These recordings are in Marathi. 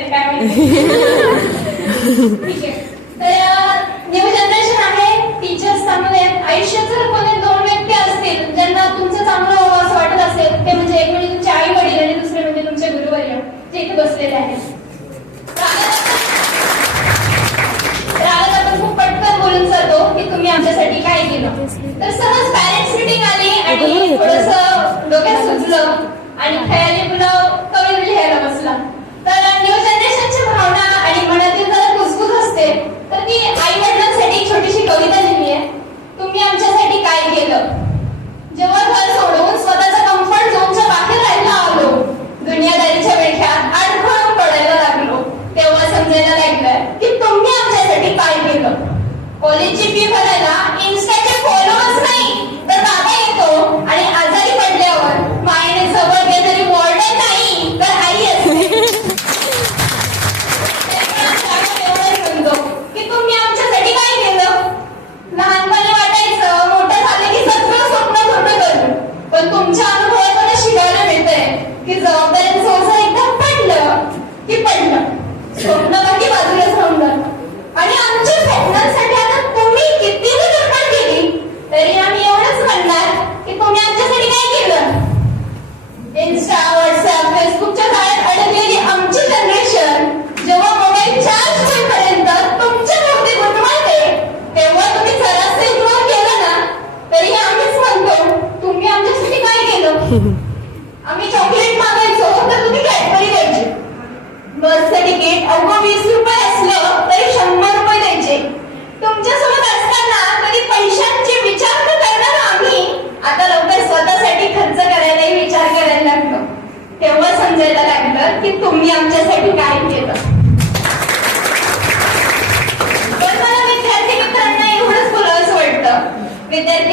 तर न्यू आहे टीचर्स समवेत आम्ही चॉकलेट मागायचो. तर तुम्ही कॅडबरी द्यायची. बसचं तिकीट अवघं वीस रुपये असलं तरी शंभर रुपये द्यायचे. तुमच्यासोबत असताना कधी पैशांचे विचार न करणार आम्ही. आता लवकर स्वतःसाठी खर्च करायलाही विचार करायला लागलो तेव्हा समजायला लागलं की तुम्ही आमच्यासाठी काय केलं. विद्यार्थी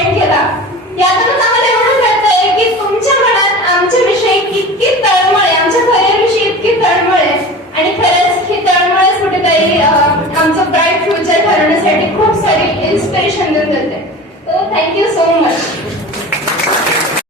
एंड केला. यातूनच आम्हाला एवढं कळतंय की तुमच्या मनात आमच्याविषयी कितकी तळ